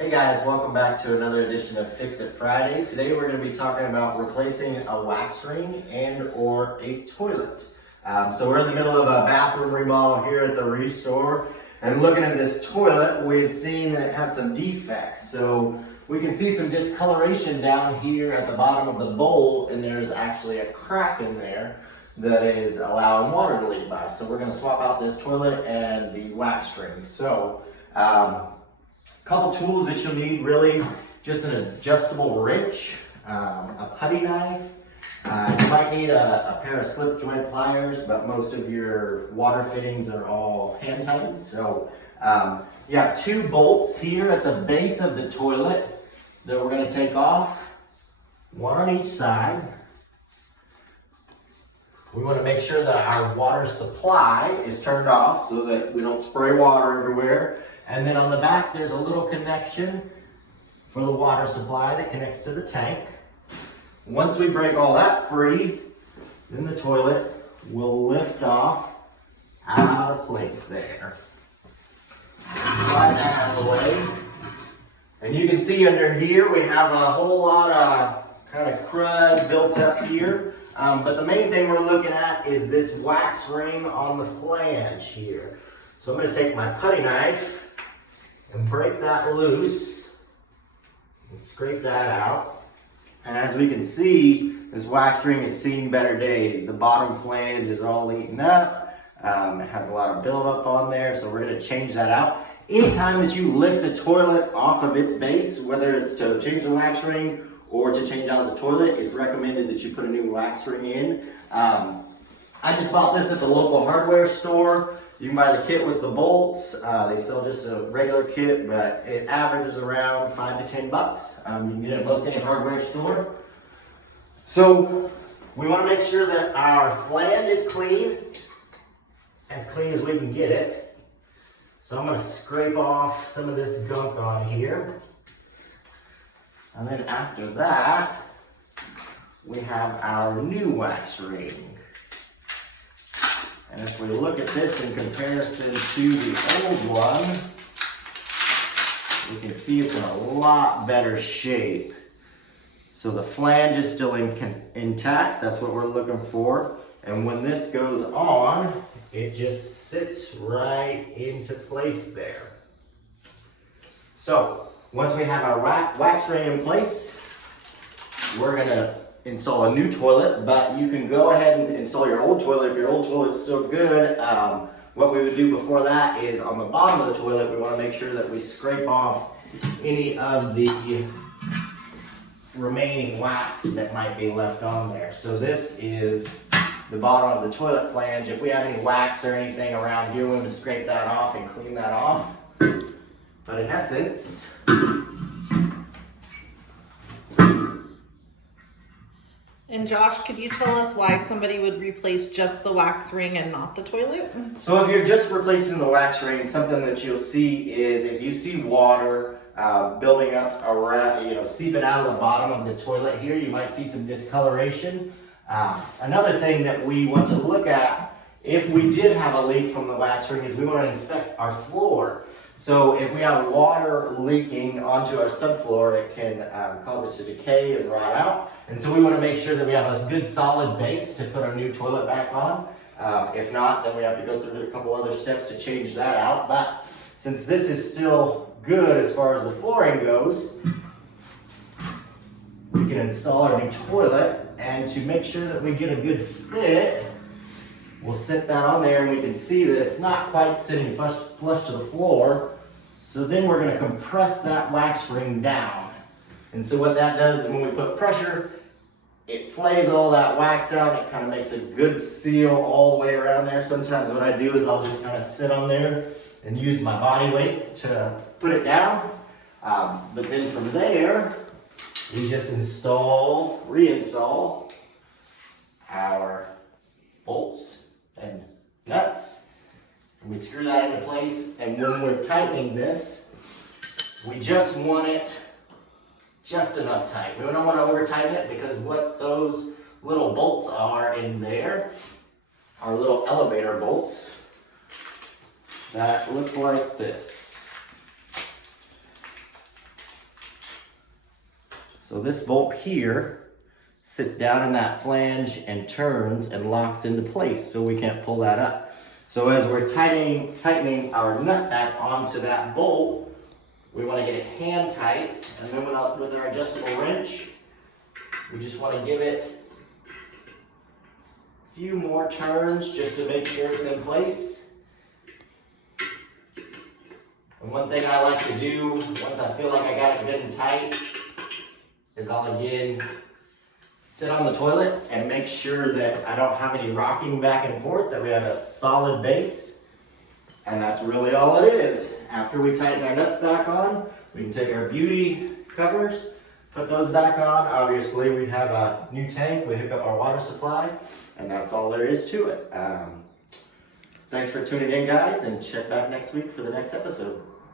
Hey guys, welcome back to another edition of Fix It Friday. Today we're going to be talking about replacing a wax ring and or a toilet. So we're in the middle of a bathroom remodel here at the Restore, and looking at this toilet, we've seen that it has some defects. So we can see some discoloration down here at the bottom of the bowl, and there's actually a crack in there that is allowing water to leak by. So we're going to swap out this toilet and the wax ring. So couple tools that you'll need, really just an adjustable wrench, a putty knife. You might need a pair of slip joint pliers, but most of your water fittings are all hand tightened. So you have two bolts here at the base of the toilet that we're going to take off, one on each side. We want to make sure that our water supply is turned off so that we don't spray water everywhere. And then on the back, there's a little connection for the water supply that connects to the tank. Once we break all that free, then the toilet will lift off out of place there. Slide that out of the way. And you can see under here, we have a whole lot of kind of crud built up here. But the main thing we're looking at is this wax ring on the flange here. So I'm going to take my putty knife and break that loose and scrape that out. And as we can see, this wax ring is seeing better days. The bottom flange is all eaten up. It has a lot of buildup on there, so we're going to change that out. Anytime that you lift a toilet off of its base, whether it's to change the wax ring or to change out the toilet, it's recommended that you put a new wax ring in. I just bought this at the local hardware store. You can buy the kit with the bolts. They sell just a regular kit, but it averages around $5 to $10. You can get it at most any hardware store. So we want to make sure that our flange is clean as we can get it. So I'm going to scrape off some of this gunk on here. And then after that, we have our new wax ring. And if we look at this in comparison to the old one, we can see it's in a lot better shape. So the flange is still intact, that's what we're looking for. And when this goes on, it just sits right into place there. So once we have our wax ring in place, we're gonna install a new toilet, but you can go ahead and install your old toilet if your old toilet's so good. What we would do before that is on the bottom of the toilet, we want to make sure that we scrape off any of the remaining wax that might be left on there. So this is the bottom of the toilet flange. If we have any wax or anything around here, we want to scrape that off and clean that off. But in essence, and Josh, could you tell us why somebody would replace just the wax ring and not the toilet? so if you're just replacing the wax ring, something that you'll see is if you see water building up around, seeping out of the bottom of the toilet here, you might see some discoloration. Another thing that we want to look at, if we did have a leak from the wax ring, is we want to inspect our floor. So if we have water leaking onto our subfloor, it can cause it to decay and rot out. And so we want to make sure that we have a good solid base to put our new toilet back on. If not, then we have to go through a couple other steps to change that out. But since this is still good as far as the flooring goes, we can install our new toilet. And to make sure that we get a good fit, we'll set that on there and we can see that it's not quite sitting flush to the floor. So then we're going to compress that wax ring down. And so what that does is when we put pressure, it flays all that wax out. And it kind of makes a good seal all the way around there. Sometimes what I do is I'll just kind of sit on there and use my body weight to put it down. But then from there, we just reinstall our bolts and nuts. And we screw that into place, and when we're tightening this, we just want it just enough tight. We don't want to over tighten it, because what those little bolts are in there are little elevator bolts that look like this. So this bolt here sits down in that flange and turns and locks into place, so we can't pull that up. So as we're tightening our nut back onto that bolt, we want to get it hand tight, and then with our adjustable wrench, we just want to give it a few more turns just to make sure it's in place. And one thing I like to do, once I feel like I got it good and tight, is I'll again sit on the toilet and make sure that I don't have any rocking back and forth, that we have a solid base. And that's really all it is. After we tighten our nuts back on, we can take our beauty covers, put those back on. Obviously, we'd have a new tank, we hook up our water supply, and that's all there is to it. Thanks for tuning in, guys, and check back next week for the next episode.